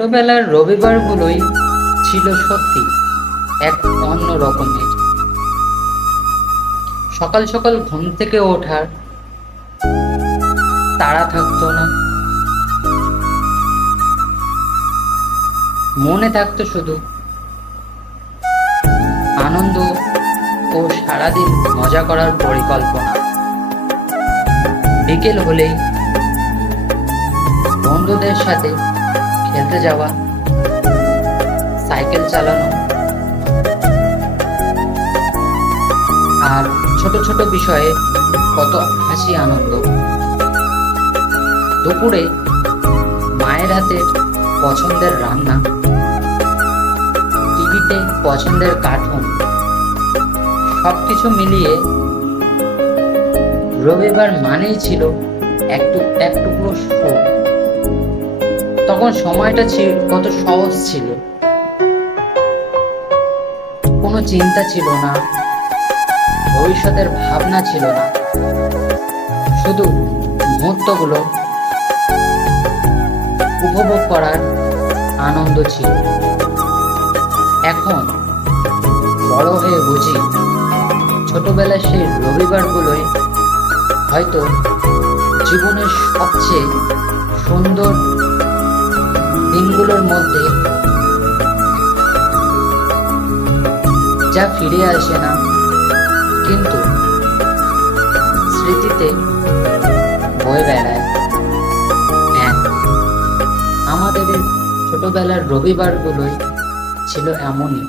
ছোটবেলার রবিবারগুলোই ছিল সত্যি এক অন্য রকমের। সকাল সকাল ঘুম থেকে ওঠার তাড়া থাকতো না, মনে থাকতো শুধু আনন্দ ও সারাদিন মজা করার পরিকল্পনা। বিকেল হলেই বন্ধুদের সাথে খেলতে যাওয়া, সাইকেল চালানো আর ছোট ছোট বিষয়ে কত হাসি আনন্দ। দুপুরে মায়ের হাতের পছন্দের রান্না, টিভিতে পছন্দের কার্টুন, সবকিছু মিলিয়ে রবিবার মানেই ছিল এক টুকরো সুখ। তখন সময়টা কত সহজ ছিল, কোনো চিন্তা ছিল না, ভবিষ্যতের ভাবনা ছিল না, শুধু মুহূর্তগুলো উপভোগ করার আনন্দ ছিল। এখন বড় হয়ে বুঝি ছোটবেলায় সেই রবিবারগুলোই হয়তো জীবনের সবচেয়ে সুন্দর দিনগুলোর মধ্যে, যা ফিরে আসে না কিন্তু স্মৃতিতে বয়ে বেড়ায়। হ্যাঁ, আমাদের ছোটবেলার রবিবারগুলোই ছিল এমনই।